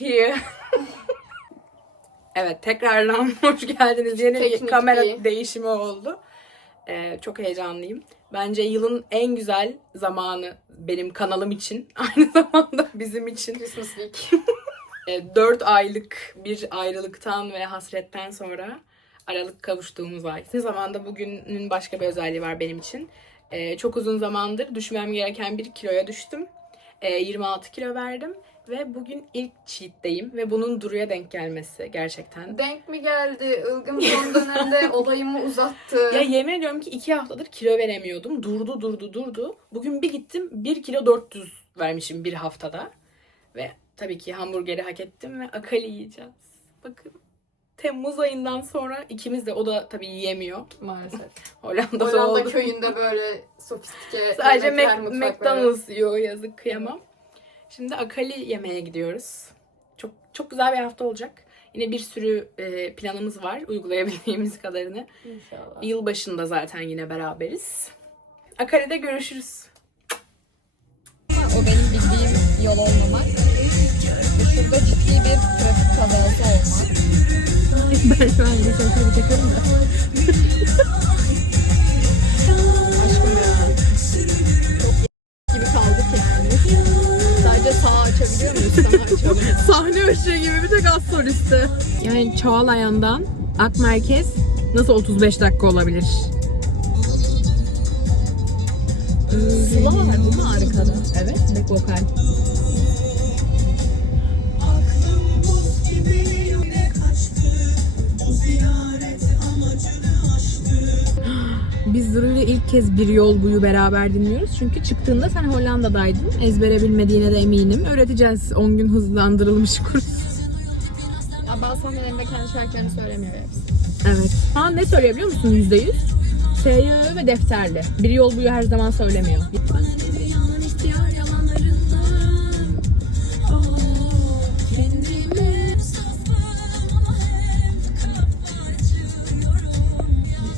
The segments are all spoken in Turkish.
here. evet tekrardan hoş geldiniz. Yeni bir kamera bir- değişimi oldu. Ee, çok heyecanlıyım. Bence yılın en güzel zamanı benim kanalım için. Aynı zamanda bizim için. Christmas week. 4 aylık bir ayrılıktan ve hasretten sonra aralık kavuştuğumuz ay. Aynı zamanda bugünün başka bir özelliği var benim için. Ee, çok uzun zamandır düşmem gereken bir kiloya düştüm. Ee, 26 kilo verdim ve bugün ilk cheat'teyim ve bunun Duru'ya denk gelmesi gerçekten. Denk mi geldi? Ilgım son dönemde olayımı uzattı. Ya yemin ediyorum ki iki haftadır kilo veremiyordum. Durdu durdu durdu. Bugün bir gittim 1 kilo 400 vermişim bir haftada. Ve tabii ki hamburgeri hak ettim ve akali yiyeceğiz. Bakın Temmuz ayından sonra ikimiz de o da tabii yiyemiyor. Maalesef. Hollanda'da Hollanda oldu. köyünde böyle sofistike Sadece Mac-. McDonald's yiyor yazık kıyamam. Şimdi akali yemeye gidiyoruz. Çok çok güzel bir hafta olacak. Yine bir sürü e, planımız var uygulayabildiğimiz kadarını. İnşallah. Yıl başında zaten yine beraberiz. Akari'de görüşürüz. O benim bildiğim yol olmamak. Ve şurada ciddi bir trafik kazası olmak. Ben şu an bir şarkı çekiyorum da. Sahne ışığı gibi bir tek az solisti. Yani Çağlayan'dan Ak Merkez nasıl 35 dakika olabilir? Sıla var değil mi arkada? Evet, back vokal. Biz Duru'yla ilk kez bir yol boyu beraber dinliyoruz. Çünkü çıktığında sen Hollanda'daydın. Ezbere bilmediğine de eminim. Öğreteceğiz 10 gün hızlandırılmış kurs. Bazı sahnelerinde kendi şarkılarını söylemiyor hepsi. Evet. Ha ne söyleyebiliyor musun %100? SY ve defterli. Bir yol boyu her zaman söylemiyor.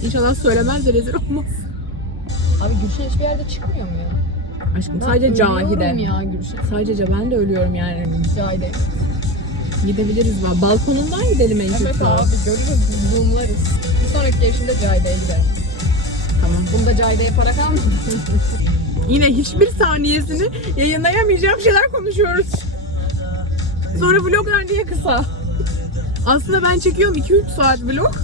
İnşallah söylemez de rezil olmaz. Abi Gülşen hiçbir yerde çıkmıyor mu ya? Aşkım Ben sadece Cahide. ya Gülşen. Sadece ben de ölüyorum yani. Cahide. Gidebiliriz va. Balkonundan gidelim en kötü. Evet abi görürüz, zoomlarız. Bir sonraki gelişimde Cahide'ye gidelim. Tamam. Bunda Cahide'ye para kalmadı. Yine hiçbir saniyesini yayınlayamayacağım şeyler konuşuyoruz. Sonra vloglar niye kısa? Aslında ben çekiyorum 2-3 saat vlog.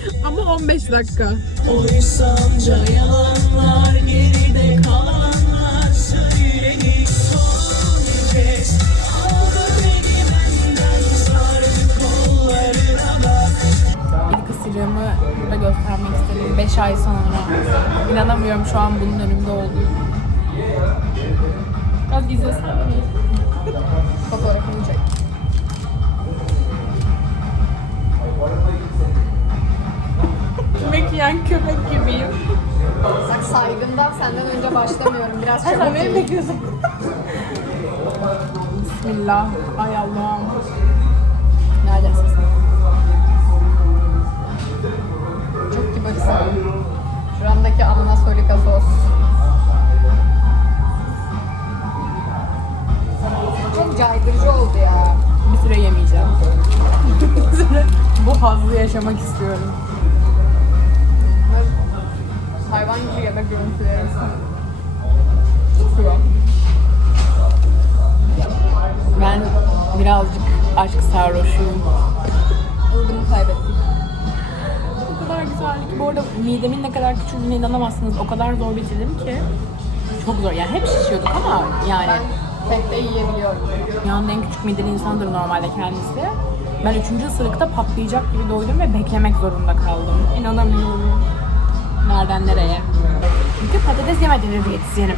Ama 15 dakika. Oysanca yalanlar geride kalanlar söylenip son kez Aldı beni benden sardı kollarına bak İlk ısırığımı burada göstermek istedim 5 ay sonra. İnanamıyorum şu an bunun önümde olduğunu. Biraz izlesem mi? Fotoğrafını çek. Başlamıyorum. Biraz beni yiyin. bekliyorsun. Bismillah. Ay Allah'ım. Neredesin sen? Çok kibarsın. Şuramdaki ananas holika sos. Çok caydırıcı oldu ya. Bir süre yemeyeceğim. Bir süre bu hazzı yaşamak istiyorum. Hayvan gibi yemek görüntüleri. Ben birazcık aşk sarhoşuyum. Ilgımı kaybettim. O kadar güzeldi ki. Bu arada midemin ne kadar küçüldüğüne inanamazsınız. O kadar zor bitirdim ki. Çok zor. Yani hep şişiyorduk ama yani Ben tek de yiyebiliyorum. dünyanın en küçük mideli insandır normalde kendisi. Ben üçüncü ısırıkta patlayacak gibi doydum ve beklemek zorunda kaldım. İnanamıyorum. Nereden nereye? Çünkü patates yemediğini diyetisyenim.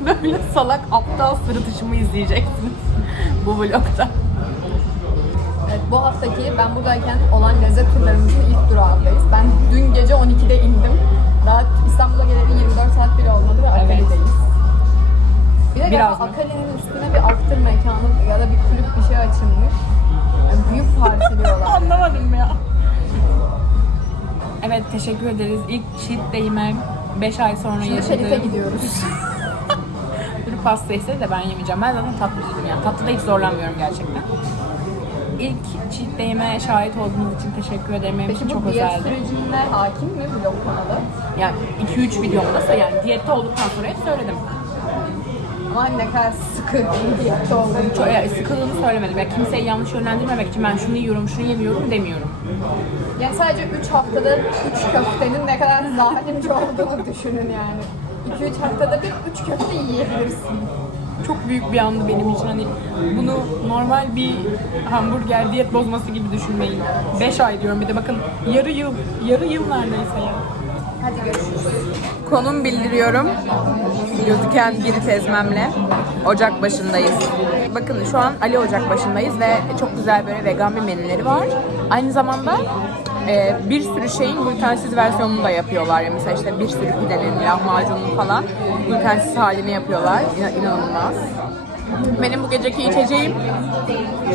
Böyle salak aptal sırıtışımı izleyeceksiniz bu vlogda. Evet, bu haftaki ben buradayken olan lezzet turlarımızın ilk durağındayız. Ben dün gece 12'de indim. Daha İstanbul'a geleli 24 saat bile olmadı ve Akali'deyiz. Bir de Biraz? Akali'nin üstüne bir after mekanı ya da bir kulüp bir şey açılmış. Yani büyük partiliyorlar. Anlamadım ya. Evet teşekkür ederiz. İlk cheat day'ime 5 ay sonra Şimdi Şerif'e yaşadığım. gidiyoruz. Büyük pasta istedi de ben yemeyeceğim. Ben zaten tatlıcıyım yani. Tatlıda hiç zorlanmıyorum gerçekten. İlk cheat day'ime şahit olduğunuz için teşekkür ederim. Benim için Peki çok bu diyet özeldi. sürecinde hakim mi vlog kanalı? Yani 2-3 videomda da yani diyette olduktan sonra hep söyledim. Ama ne kadar sıkı bir diyette olduğunu Çok, yani sıkıldığımı söylemedim. Yani kimseyi yanlış yönlendirmemek için ben şunu yiyorum, şunu yemiyorum demiyorum. Yani sadece 3 haftada 3 köftenin ne kadar zalimce olduğunu düşünün yani. 2-3 haftada bir 3 köfte yiyebilirsin. Çok büyük bir andı benim için. Hani bunu normal bir hamburger diyet bozması gibi düşünmeyin. 5 ay diyorum bir de bakın yarı yıl, yarı yıl neredeyse ya. Hadi görüşürüz. Konum bildiriyorum. Gözüken biri tezmemle. Ocak başındayız. Bakın şu an Ali Ocak başındayız ve çok güzel böyle vegan bir menüleri var. Aynı zamanda e, bir sürü şeyin glutensiz versiyonunu da yapıyorlar. Yani mesela işte bir sürü pidenin, lahmacunun falan glutensiz halini yapıyorlar. İna- İnanılmaz. Benim bu geceki içeceğim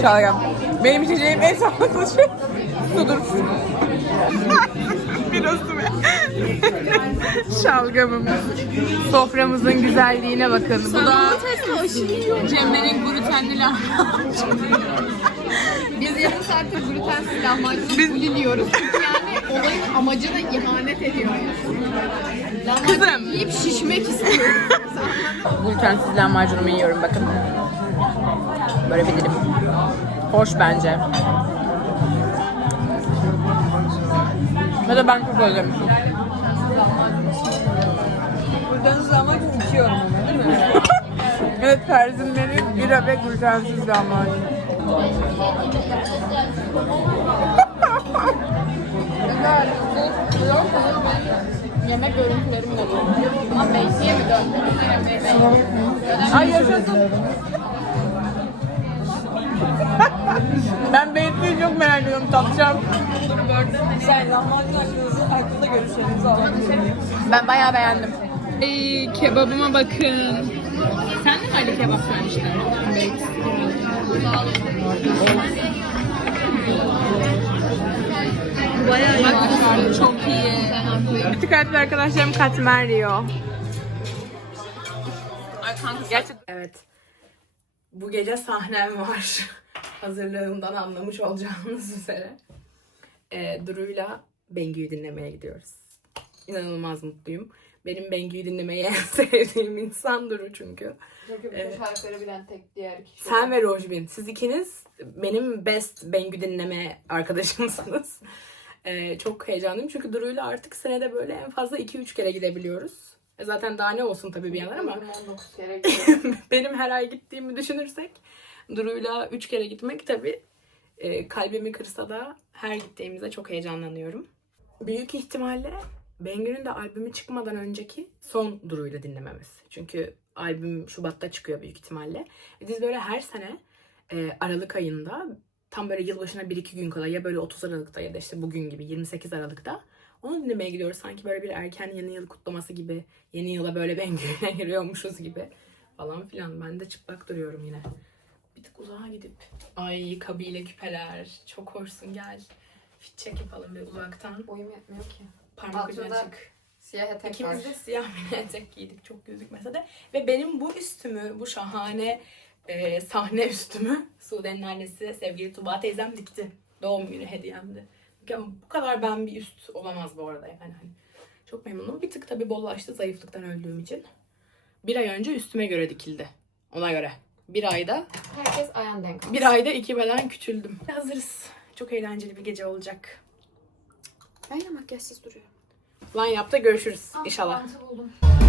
şalgam. Benim içeceğim en sağlıklı şey sudur. Biraz be. Şalgamımız. Soframızın güzelliğine bakın. Bu da Cemre'nin glutenli lahmacun. Biz yarım saattir glutensiz lahmacunu fulliyoruz. Çünkü yani olayın amacına ihanet ediyor yani. Kızım. Yiyip şişmek istiyorum. Glutensiz lahmacunumu yiyorum bakın. Böyle bir dilim. Hoş bence. Ya da ben çok özlemişim. Glutensiz lahmacun içiyorum ama değil mi? Evet Terzinlerin bira ve glutensiz lahmacun. Güzel. Yemek görüntülerim oluyor. Ama Beyti'ye mi döndü? Aynen Beyti'ye. Ay yaşasın. Ben Beytli'yi çok merak ediyorum tatacağım. Sen lahmacun hakkında, hakkında görüşlerinizi. Ben bayağı beğendim. Ey kebabıma bakın. Sen de mi Ali kebap söylemiştin? Evet. Bayağı iyi. Çok iyi. Bütün kalpli arkadaşlarım katmer yiyor. Gerçekten. Evet. Bu gece sahnem var. Hazırlığımdan anlamış olacağınız üzere. Ee, Duru'yla Bengü'yü dinlemeye gidiyoruz. İnanılmaz mutluyum. Benim Bengü'yü dinlemeyi en sevdiğim insan Duru çünkü. Çünkü bütün Evet. şarkıları bilen tek diğer kişi. Sen ve Rojbin. Siz ikiniz benim best Bengü dinleme arkadaşımsınız. Ee, çok heyecanlıyım çünkü Duru'yla artık senede böyle en fazla 2-3 kere gidebiliyoruz. E zaten daha ne olsun tabii bir yandan ama 19 kere benim her ay gittiğimi düşünürsek Duru'yla 3 kere gitmek tabii e, kalbimi kırsa da her gittiğimizde çok heyecanlanıyorum. Büyük ihtimalle Bengü'nün de albümü çıkmadan önceki son Duru'yla dinlememiz. Çünkü albüm Şubat'ta çıkıyor büyük ihtimalle. Ve Biz böyle her sene e, Aralık ayında tam böyle yılbaşına 1-2 gün kala ya böyle 30 Aralık'ta ya da işte bugün gibi 28 Aralık'ta onu dinlemeye gidiyoruz. Sanki böyle bir erken yeni yıl kutlaması gibi. Yeni yıla böyle Bengü'yle giriyormuşuz gibi falan filan. Ben de çıplak duruyorum yine. Bir tık uzağa gidip. Ay kabile küpeler. Çok hoşsun gel. Fit check yapalım bir uzaktan. Boyum yetmiyor ki. Parmak ucuna Altında çık. Siyah etek var. İkimiz de siyah bir etek giydik çok gözükmese de. Ve benim bu üstümü, bu şahane e, sahne üstümü Sude'nin annesi sevgili Tuba teyzem dikti. Doğum günü hediyemdi. Ama bu kadar ben bir üst olamaz bu arada yani. Hani çok memnunum. Bir tık tabii bollaştı zayıflıktan öldüğüm için. Bir ay önce üstüme göre dikildi. Ona göre. Bir ayda, Herkes ayağın denk. bir ayda iki beden küçüldüm. Hazırız. Çok eğlenceli bir gece olacak. Ben yine makyajsız duruyorum. Line up'ta görüşürüz inşallah. Bantı buldum. Senden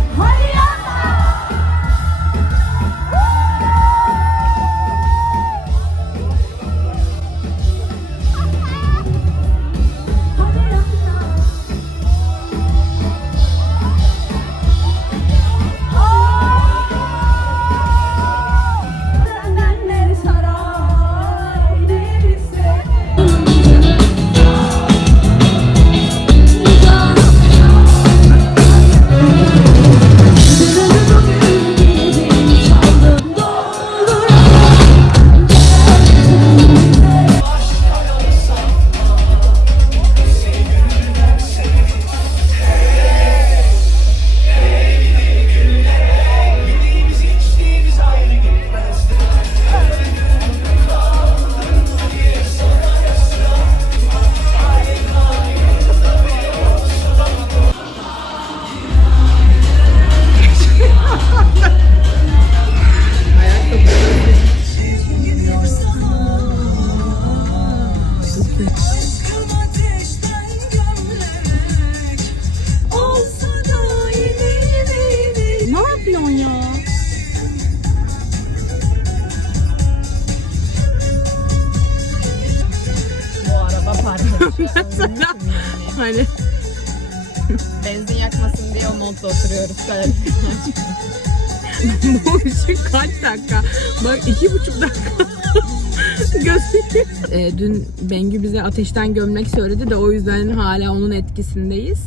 dün Bengü bize ateşten gömlek söyledi de o yüzden hala onun etkisindeyiz.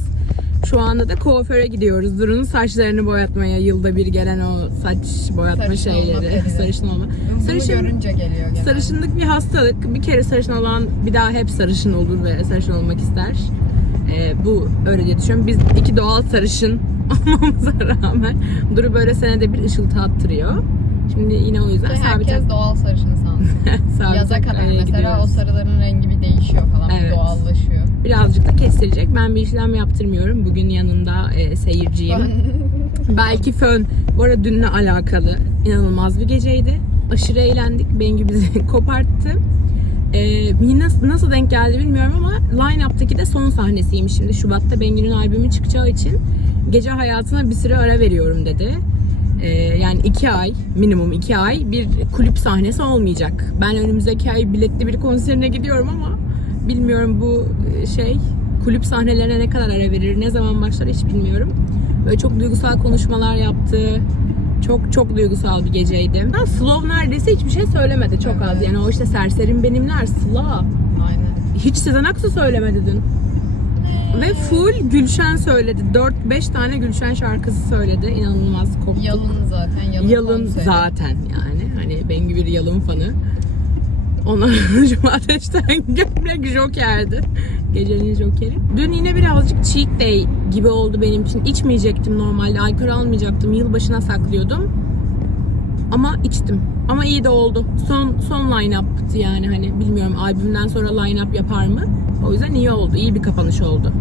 Şu anda da kuaföre gidiyoruz. Duru'nun saçlarını boyatmaya yılda bir gelen o saç boyatma Sarışın olma şeyleri. periodu. Sarışın olma. Bunu Sarışın, görünce geliyor gene. sarışınlık bir hastalık. Bir kere sarışın olan bir daha hep sarışın olur ve sarışın olmak ister. Ee, bu öyle diye düşünüyorum. Biz iki doğal sarışın olmamıza rağmen Duru böyle senede bir ışıltı attırıyor. Şimdi yine o yüzden Ve sabit herkes doğal sarışın sansın. sabit Yaza kadar mesela o gidiyoruz. sarıların rengi bir değişiyor falan. Evet. Doğallaşıyor. Birazcık da kestirecek. Ben bir işlem yaptırmıyorum. Bugün yanında e, seyirciyim. Belki fön. Bu arada dünle alakalı. inanılmaz bir geceydi. Aşırı eğlendik. Bengü bizi koparttı. Ee, yine nasıl denk geldi bilmiyorum ama line-up'taki de son sahnesiymiş şimdi. Şubat'ta Bengü'nün albümü çıkacağı için gece hayatına bir süre ara veriyorum dedi. Ee, yani iki ay, minimum iki ay bir kulüp sahnesi olmayacak. Ben önümüzdeki ay biletli bir konserine gidiyorum ama bilmiyorum bu e, şey kulüp sahnelerine ne kadar ara verir, ne zaman başlar hiç bilmiyorum. Böyle çok duygusal konuşmalar yaptı. Çok çok duygusal bir geceydi. Ha, Slav neredeyse hiçbir şey söylemedi çok az. Evet. Yani o işte serserim benimler Slav. Aynen. Hiç Sezen Aksu söylemedi dün. Ve full Gülşen söyledi. 4-5 tane Gülşen şarkısı söyledi. İnanılmaz koptuk. Yalın zaten. Yalın, Yalın zaten yani. Hani Bengü bir yalın fanı. Ondan sonra ateşten gömlek jokerdi. Gecenin jokeri. Dün yine birazcık cheat day gibi oldu benim için. İçmeyecektim normalde. Alkol almayacaktım. Yılbaşına saklıyordum. Ama içtim. Ama iyi de oldu. Son son line-up'tı yani hani bilmiyorum albümden sonra line-up yapar mı? O yüzden iyi oldu. İyi bir kapanış oldu.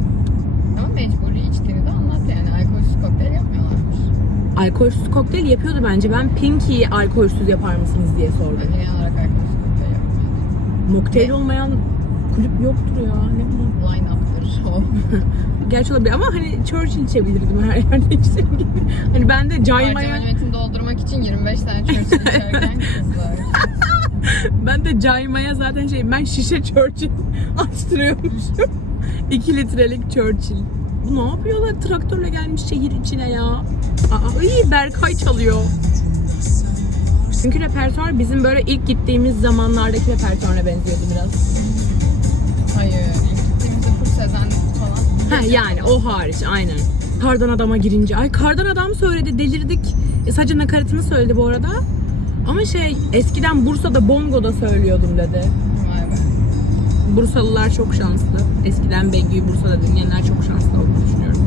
Ama mecburi içtiğini de anlat yani. Alkolsüz kokteyl yapmıyorlarmış. Alkolsüz kokteyl yapıyordu bence. Ben Pinky'yi alkolsüz yapar mısınız diye sordum. Ben genel olarak alkolsüz kokteyl yapmıyorum. Mocktail olmayan kulüp yoktur ya. Ne bileyim. Line o. Gerçi olabilir ama hani Churchill içebilirdim her yerde gibi. Hani ben de caymaya, Harcama doldurmak için 25 tane Churchill içerken kızlar. ben de caymaya zaten şey ben şişe Churchill açtırıyormuşum. 2 litrelik Churchill. Bu ne yapıyorlar? Traktörle gelmiş şehir içine ya. Aa, iyi Berkay çalıyor. Çünkü repertuar bizim böyle ilk gittiğimiz zamanlardaki repertuarına benziyordu biraz. Ha yani o hariç aynen. Kardan adama girince. Ay kardan adam söyledi delirdik. E, sadece nakaratını söyledi bu arada. Ama şey eskiden Bursa'da Bongo'da söylüyordum dedi. Vay be. Bursalılar çok şanslı. Eskiden Bengü'yü Bursa'da dinleyenler çok şanslı olduğunu düşünüyorum.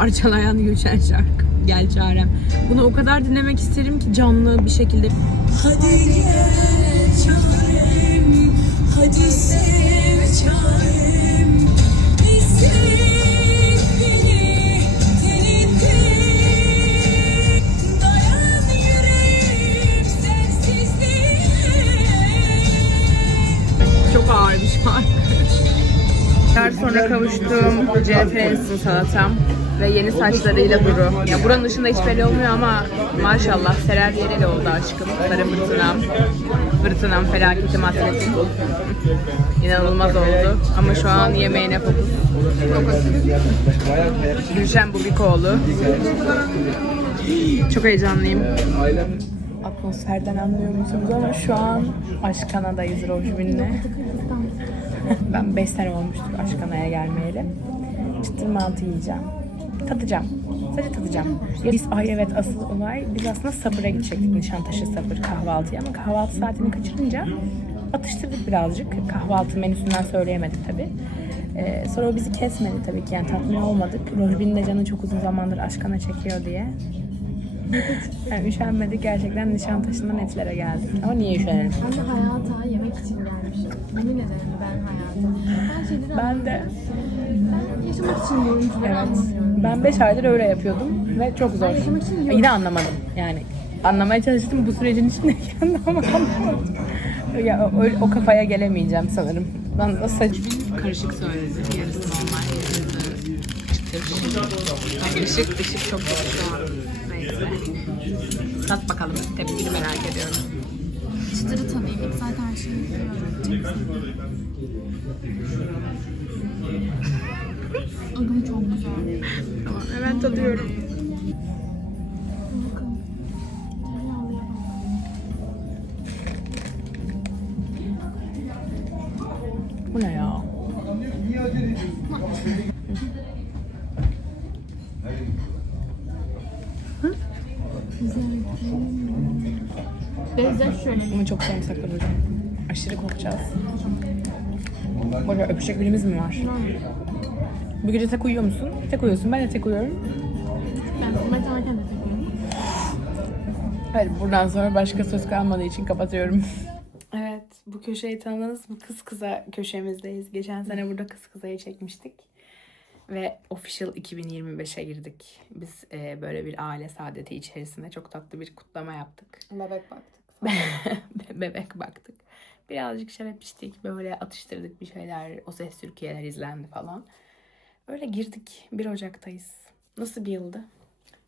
Parçalayan Gülşen şarkı. Gel çarem. Bunu o kadar dinlemek isterim ki canlı bir şekilde. Hadi gel çarem hadi sev çarem sensizliğe Çok ağır bir şarkı. Sonra kavuştuğum Jennifer salatam ve yeni saçlarıyla Duru. Ya buranın dışında hiç belli olmuyor ama maşallah serer yeri de oldu aşkım. Sarı fırtınam, fırtınam, felaketim, hasretim. İnanılmaz oldu ama şu an yemeğine fokus. Gülşen Bubikoğlu. Çok heyecanlıyım. Atmosferden anlıyor musunuz ama şu an Aşkana'dayız Rojbin'le. ben 5 sene olmuştur Aşkana'ya gelmeyeli. Çıtır mantı yiyeceğim. Tadacağım. Sadece tadacağım. Ya Biz, ay evet asıl olay, biz aslında Sabır'a gidecektik Nişantaşı Sabır kahvaltıya ama kahvaltı saatini kaçırınca atıştırdık birazcık. Kahvaltı menüsünden söyleyemedik tabii. Ee, sonra o bizi kesmedi tabii ki yani tatmin olmadık. Rojbin'in de canı çok uzun zamandır Aşkan'a çekiyor diye. Yani üşenmedik gerçekten Nişantaşı'ndan etlere geldik. Ama niye üşenelim? Ben de hayata yemek için gelmişim. Yemin ederim ben hayata. Ben şeyleri Ben de Ben yaşamak için yorumcuları Evet. anlamıyorum. Ben 5 aydır öyle yapıyordum ve çok zor. yaşamak için yok. Yine anlamadım yani. Anlamaya çalıştım bu sürecin içindeyken de ama anlamadım. Ya o, o kafaya gelemeyeceğim sanırım. Ben de saç... Karışık söyledi. Yarısı normal, yarısı. Işık, ışık çok kötü şu an. Neyse. Tat bakalım. Tepkini merak ediyorum. Çıtırı tadayım. Zaten her şeyi biliyorum. Adım çok güzel. Tamam hemen tadıyorum. Bu ne ya? Lezzet şöyle. Ama çok sarımsaklı hocam. Aşırı kokacağız. Bak öpüşecek birimiz mi var? Bu gece tek uyuyor musun? Tek uyuyorsun. Ben de tek uyuyorum. Ben metanken de takıyorum. Hayır buradan sonra başka söz kalmadığı için kapatıyorum. Evet bu köşeyi tanıdınız bu kız kıza köşemizdeyiz. Geçen sene burada kız kızayı çekmiştik. Ve official 2025'e girdik. Biz e, böyle bir aile saadeti içerisinde çok tatlı bir kutlama yaptık. Bebek baktık. Bebek baktık. Birazcık şarap içtik. Böyle atıştırdık bir şeyler. O ses Türkiye'ler izlendi falan. Öyle girdik. 1 Ocak'tayız. Nasıl bir yıldı?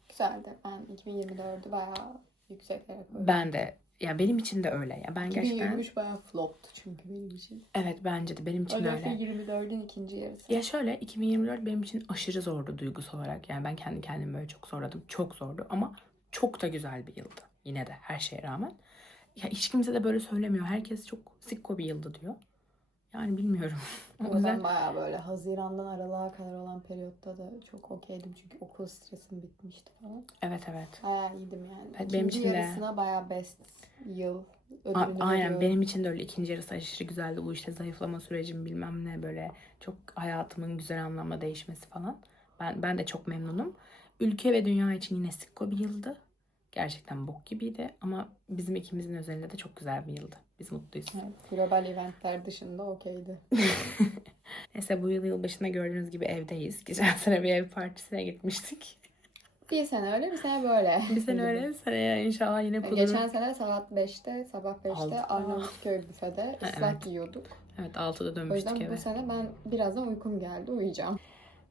Güzeldi. Ben 2024'ü bayağı yükseklere koydum. Ben de ya benim için de öyle ya. Ben gerçekten 2023 bayağı floptu çünkü benim için. evet bence de benim için Özellikle öyle. 24'ün ikinci yarısı. Ya şöyle 2024 benim için aşırı zordu duygusal olarak. Yani ben kendi kendimi böyle çok zorladım. Çok zordu ama çok da güzel bir yıldı. Yine de her şeye rağmen. Ya hiç kimse de böyle söylemiyor. Herkes çok sikko bir yıldı diyor. Yani bilmiyorum. o yüzden ben bayağı böyle Haziran'dan Aralık'a kadar olan periyotta da çok okeydim çünkü okul stresim bitmişti falan. evet evet. Bayağı iyiydim yani. Evet, benim İkinci için de. yarısına bayağı best yıl A- Aynen veriyorum. benim için de öyle ikinci yarısı aşırı güzeldi. Bu işte zayıflama sürecim bilmem ne böyle çok hayatımın güzel anlamda değişmesi falan. Ben ben de çok memnunum. Ülke ve dünya için yine sikko bir yıldı. Gerçekten bok gibiydi ama bizim ikimizin özelinde de çok güzel bir yıldı. Biz mutluyuz. Evet, global eventler dışında okeydi. Neyse bu yıl yılbaşında gördüğünüz gibi evdeyiz. Geçen sene bir ev partisine gitmiştik. Bir sene öyle bir sene böyle. Bir sene öyle seneye inşallah yine kudurur. Geçen sene saat 5'te, sabah 5'te Altıda. Arnavutköy büfede ıslak evet. yiyorduk. Evet 6'da O dönmüştük yüzden eve. bu sene ben birazdan uykum geldi, uyuyacağım.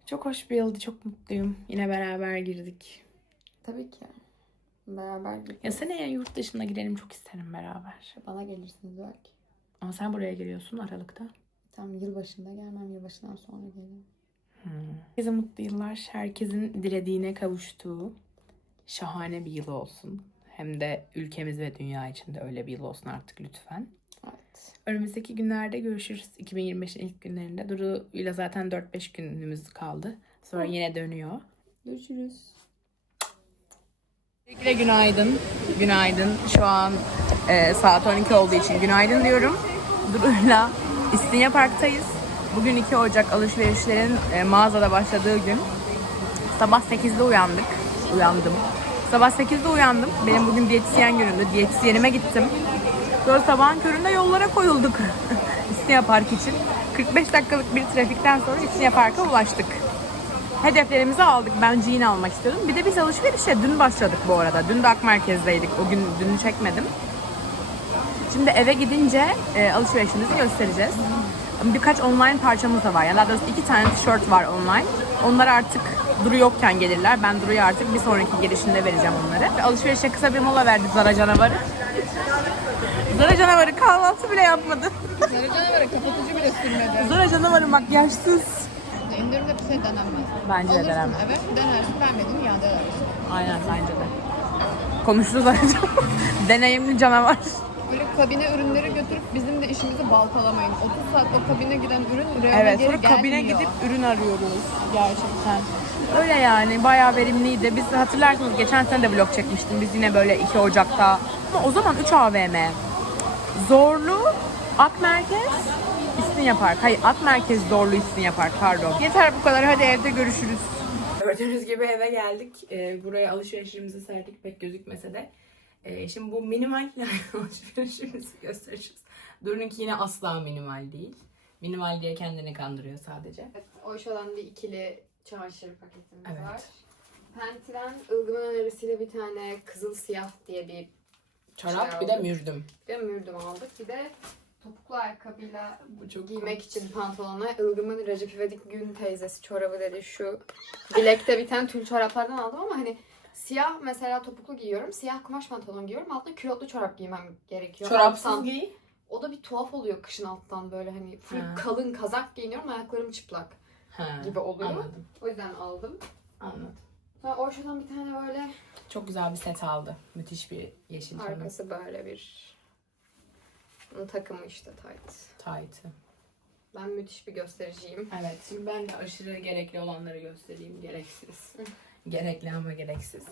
Çok hoş bir yıldı. Çok mutluyum. Yine beraber girdik. Tabii ki. Beraber gideceğiz. Ya seneye yurt dışına gidelim çok isterim beraber. Bana gelirsiniz belki. Ama sen buraya geliyorsun Aralık'ta. Tam yılbaşında gelmem, yılbaşından sonra gelirim. Herkese mutlu yıllar. Herkesin dilediğine kavuştuğu şahane bir yıl olsun. Hem de ülkemiz ve dünya için de öyle bir yıl olsun artık lütfen. Evet. Önümüzdeki günlerde görüşürüz. 2025'in ilk günlerinde. Duru ile zaten 4-5 günümüz kaldı. Sonra yine dönüyor. Görüşürüz. Sevgili günaydın. Günaydın. Şu an e, saat 12 olduğu için günaydın diyorum. Duru'yla İstinye Park'tayız. Bugün 2 Ocak alışverişlerin e, mağazada başladığı gün. Sabah 8'de uyandık. Uyandım. Sabah 8'de uyandım. Benim bugün diyetisyen günümdü. Diyetisyenime gittim. Sonra sabahın köründe yollara koyulduk. İstinye Park için. 45 dakikalık bir trafikten sonra İstinye Park'a ulaştık. Hedeflerimizi aldık. Ben jean almak istiyordum. Bir de biz alışverişe dün başladık bu arada. Dün de Ak Merkez'deydik. O gün dünü çekmedim. Şimdi eve gidince e, alışverişimizi göstereceğiz. Birkaç online parçamız da var. Yani daha doğrusu iki tane tişört var online. Onlar artık Duru yokken gelirler. Ben Duru'ya artık bir sonraki gelişinde vereceğim onları. Ve Alışverişe kısa bir mola verdi Zara canavarı. Zara canavarı kahvaltı bile yapmadı. Sarı canavarı kapatıcı bile sürmedi. Zara canavarı makyajsız. İndirimde bir şey denenmez. Bence de Alırsın denemez. eve, denersin, vermedin iade edersin. Aynen bence de. Konuşuruz ayrıca. Deneyimli canavar. Böyle kabine ürünleri götürüp bizim de işimizi baltalamayın. 30 saat o kabine giden ürün reyona Evet, geri sonra kabine gelmiyor. gidip ürün arıyoruz gerçekten. Öyle yani bayağı verimliydi. Biz hatırlarsınız geçen sene de vlog çekmiştim. Biz yine böyle 2 Ocak'ta. Ama o zaman 3 AVM. Zorlu, Ak Merkez, İstinye Park. Hayır Ak Merkez Zorlu İstinye Park pardon. Yeter bu kadar hadi evde görüşürüz. Gördüğünüz gibi eve geldik. Ee, buraya alışverişimizi serdik pek gözükmese de. Ee, şimdi bu minimal alışverişimizi göstereceğiz. Duru'nunki yine asla minimal değil. Minimal diye kendini kandırıyor sadece. Evet, Oyşo'dan bir ikili çamaşır paketimiz Evet. var. Penti'den ılgımın önerisiyle bir tane kızıl siyah diye bir Çorap Şey bir de mürdüm. bir de mürdüm aldık. Bir de topuklu ayakkabıyla Bu çok giymek için pantolona ılgımın Recep İvedik Gün teyzesi çorabı dedi. Şu bilekte biten tül çoraplardan aldım ama hani siyah mesela topuklu giyiyorum. Siyah kumaş pantolon giyiyorum. Altına külotlu çorap giymem gerekiyor. Çorapsız Alttan- giy. O da bir tuhaf oluyor kışın alttan böyle hani full Ha. kalın kazak giyiniyorum ayaklarım çıplak Ha, gibi oluyor. Anladım. O yüzden aldım. Anladım. Sonra Orşa'dan bir tane böyle Çok güzel bir set aldı. Müthiş bir yeşil arkası böyle bir bunun takımı işte tight. Tight'ı. Ben müthiş bir göstericiyim. Evet, şimdi ben de aşırı gerekli olanları göstereyim. Gereksiz. Gerekli ama gereksiz.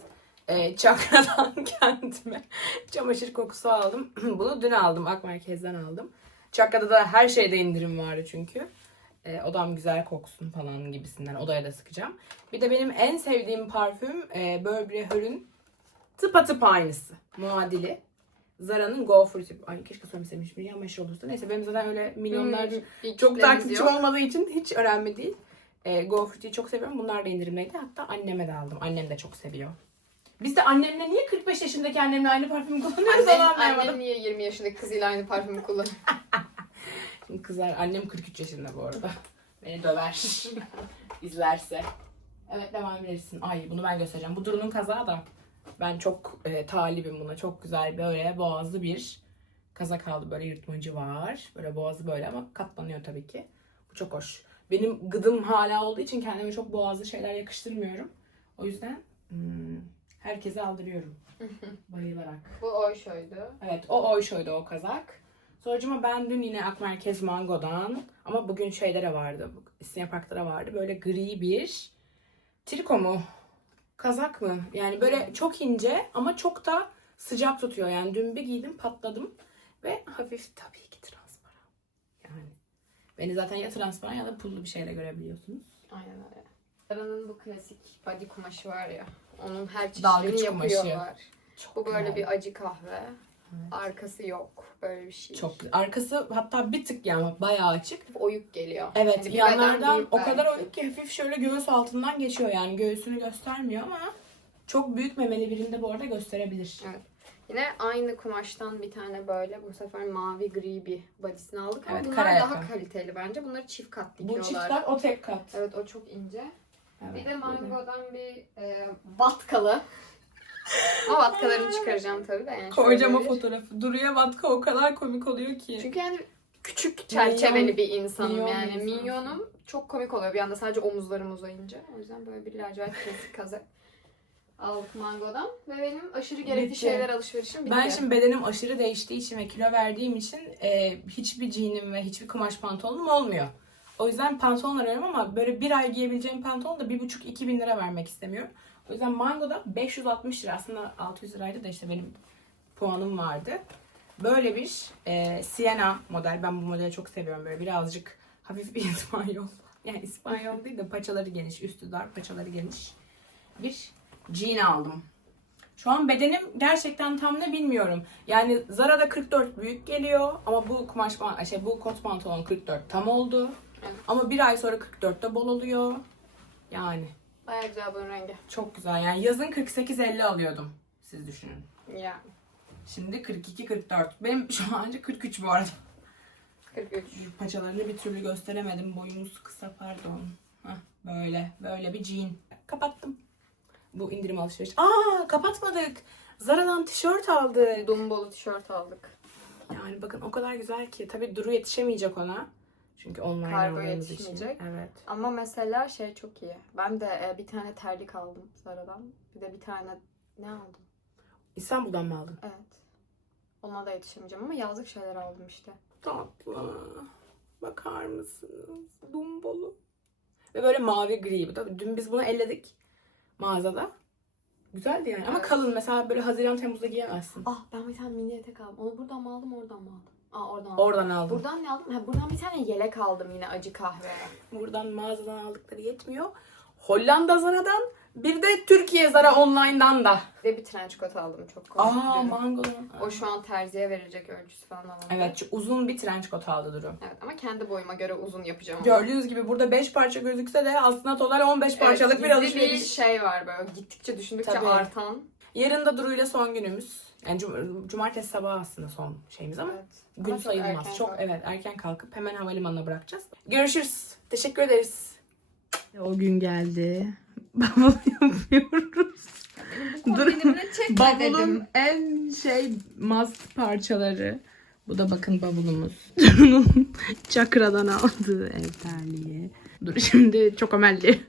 Ee, çakradan kendime çamaşır kokusu aldım. Bunu dün aldım. Ak Merkez'den aldım. Çakrada da her şeyde indirim vardı çünkü. Ee, odam güzel koksun falan gibisinden. Odaya da sıkacağım. Bir de benim en sevdiğim parfüm e, Burberry Her'ün tıpatıp aynısı. Muadili. Zara'nın Go Fruity. Ay keşke söylemeseymişim. Ya meşhur olursa. Neyse benim zaten öyle milyonlarca Hmm, çok takipçim yok. olmadığı için hiç önemli değil. E, Go Fruity'yi çok seviyorum. Bunlar da indirimdeydi. Hatta anneme de aldım. Annem de çok seviyor. Biz de annemle niye 45 yaşındaki annemle aynı parfümü kullanıyoruz Annen, anlayamadım. annen niye 20 yaşındaki kızıyla aynı parfümü kullanıyor? Şimdi kızlar annem 43 yaşında bu arada. Beni döver. İzlerse. Evet devam edebilirsin. Ay bunu ben göstereceğim. Bu Duru'nun kazağı da ben çok e, talibim buna. Çok güzel böyle boğazlı bir kazak aldı. Böyle yırtmacı var. Böyle boğazı böyle ama katlanıyor tabii ki. Bu çok hoş. Benim gıdım hala olduğu için kendime çok boğazlı şeyler yakıştırmıyorum. O yüzden hmm, herkese aldırıyorum. Bayılarak. Bu Oyşo'ydu. Evet o Oyşo'ydu o kazak. Sonracıma ben dün yine Ak Merkez Mango'dan ama bugün şeylere vardı. İstinye Park'lara vardı. Böyle gri bir triko mu? Kazak mı? Yani böyle çok ince ama çok da sıcak tutuyor. Yani dün bir giydim patladım. Ve hafif tabii ki transparan. Yani beni zaten ya transparan ya da pullu bir şeyle görebiliyorsunuz. Aynen öyle. Zara'nın bu klasik body kumaşı var ya. Onun her Dalgıç çeşidini kumaşı. yapıyorlar. Çok Bu böyle güzel. bir acı kahve. Arkası yok. Böyle bir şey. çok güzel. Arkası hatta bir tık yani bayağı açık. oyuk geliyor. Evet Yani yanlardan o kadar belki. oyuk ki hafif şöyle göğüs altından geçiyor yani göğsünü göstermiyor ama çok büyük memeli birinde bu arada gösterebilir. Evet. Yine aynı kumaştan bir tane böyle bu sefer mavi gri bir bodysini aldık ama Evet, bunlar kara daha kaliteli bence. Bunları çift kat Bu dikiyorlar. çiftler o tek kat. Evet o çok ince. Evet, bir de. Mango'dan bir e, vatkalı. Ama vatkalarını çıkaracağım tabii de. Yani Koyacağım o şöyle bir- fotoğrafı. Duru'ya Vatka o kadar komik oluyor ki. Çünkü yani küçük çerçeveli bir insanım minyon yani. insansın. Minyonum çok komik oluyor. Bir anda sadece omuzlarım uzayınca. O yüzden böyle bir lacivert klasik kazak aldık Mango'dan. Ve benim aşırı gerekli Bitti. şeyler alışverişim bitti. Ben şimdi bedenim aşırı değiştiği için ve kilo verdiğim için e, hiçbir jeanim ve hiçbir kumaş pantolonum olmuyor. O yüzden pantolon arıyorum ama böyle bir ay giyebileceğim pantolon da bir buçuk iki bin lira vermek istemiyorum. O yüzden Mango'da 560 lira aslında 600 liraydı da işte benim puanım vardı. Böyle bir e, Sienna model. Ben bu modeli çok seviyorum. Böyle birazcık hafif bir İspanyol. Yani İspanyol değil de paçaları geniş, üstü dar, paçaları geniş. Bir jean aldım. Şu an bedenim gerçekten tam ne bilmiyorum. Yani Zara'da 44 büyük geliyor ama bu kumaş şey bu kot pantolon 44 tam oldu. Evet. Ama bir ay sonra 44'te bol oluyor. Yani Bayağı güzel bunun rengi. çok güzel. Yani yazın 48-50 alıyordum. Siz düşünün. Yani. Şimdi 42-44. Benim şu an anca 43 bu arada. 43. Paçalarını bir türlü gösteremedim. Boyumuz kısa pardon. Hah, böyle. Böyle bir jean. Kapattım. Bu indirim alışveriş. Aa kapatmadık. Zara'dan tişört aldık. Dumbolu tişört aldık. Yani bakın o kadar güzel ki. Tabii Duru yetişemeyecek ona. Çünkü online Kargo aldığımız için. yetişmeyecek. Evet. Ama mesela şey çok iyi. Ben de e, bir tane terlik aldım Zara'dan. Bir de bir tane ne aldım? İstanbul'dan mı aldın? Evet. Ona da yetişemeyeceğim ama yazlık şeyler aldım işte. Tatlı. Bakar mısınız? Dumbolu. Ve böyle mavi gri. Tabii dün biz bunu elledik mağazada. Güzeldi yani. Ama Evet. kalın. Mesela böyle Haziran Temmuz'da giyemezsin. Ah ben bir tane mini etek aldım. Onu buradan mı aldım oradan mı aldım? Aa oradan aldım. Oradan aldım. Buradan ne aldım? Ha, buradan bir tane yelek aldım yine acı kahve. Buradan mağazadan aldıkları yetmiyor. Hollanda Zara'dan Bir de Türkiye Zara Online'dan da. Bir de bir trench coat aldım çok komik. Aa bir- mangoların. O şu an terziye verilecek ölçüsü falan alamadım. Evet uzun bir trench coat aldı Duru. Evet ama kendi boyuma göre uzun yapacağım. Gördüğünüz gibi burada 5 parça gözükse de aslında total 15 Evet, parçalık bir gizli alışveriş. bir şey var böyle gittikçe düşündükçe Tabii. artan. Yarın da Duru ile son günümüz. Yani cum- cumartesi sabahı aslında son şeyimiz ama Evet. gün Ama sayılmaz. erken Çok evet erken kalkıp hemen havalimanına bırakacağız. Görüşürüz. Teşekkür ederiz. O gün geldi. Bavul yapıyoruz. Çekme Bavulun dedim. en şey must parçaları. Bu da bakın bavulumuz. Çakradan aldığı ev terliği. Dur şimdi çok amelli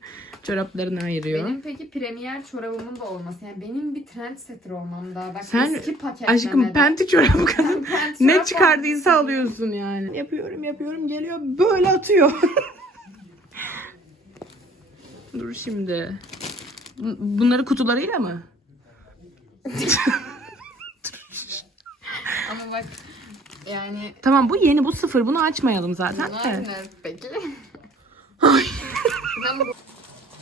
çoraplarını ayırıyor. Benim peki premier çorabımın da olması. Yani benim bir trendsetter olmam daha. Bak Sen eski paketlemede. Aşkım penti çorap kadın. Penti ne çorap çıkardıysa alıyorsun yani. Yapıyorum yapıyorum geliyor böyle atıyor. Dur şimdi. Bu- Bunları kutularıyla mı? Ama bak yani Tamam bu yeni bu sıfır bunu açmayalım zaten. bunlar ne peki? bu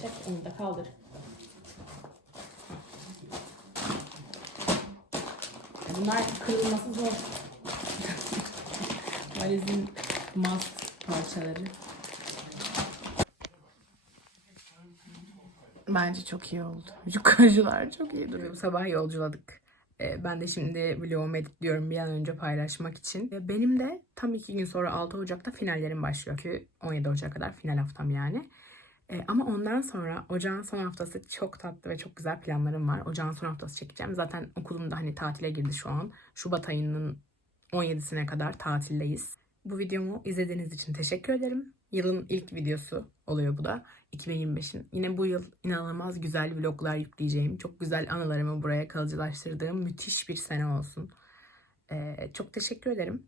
Çek onu da kaldır. Bunlar kırılması zor. Valizin must parçaları. Bence çok iyi oldu. Yukarıcılar çok iyi duruyor. Sabah yolculadık. Ee, Ben de şimdi vlogumu editliyorum bir an önce paylaşmak için. Ve Benim de tam iki gün sonra 6 Ocak'ta finallerim başlıyor ki 17 Ocak'a kadar final haftam yani. Ee, ama ondan sonra ocağın son haftası çok tatlı ve çok güzel planlarım var. Ocağın son haftası çekeceğim. Zaten okulum da hani tatile girdi şu an. Şubat ayının 17'sine kadar tatildeyiz. Bu videomu izlediğiniz için teşekkür ederim. Yılın ilk videosu oluyor bu da. 2025'in. Yine bu yıl inanılmaz güzel vloglar yükleyeceğim. Çok güzel anılarımı buraya kalıcılaştırdığım müthiş bir sene olsun. Ee, çok teşekkür ederim.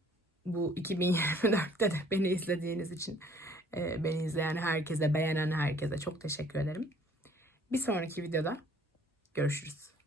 Bu 2024'te de beni izlediğiniz için. Ee, beni izleyen herkese, beğenen herkese çok teşekkür ederim. Bir sonraki videoda görüşürüz.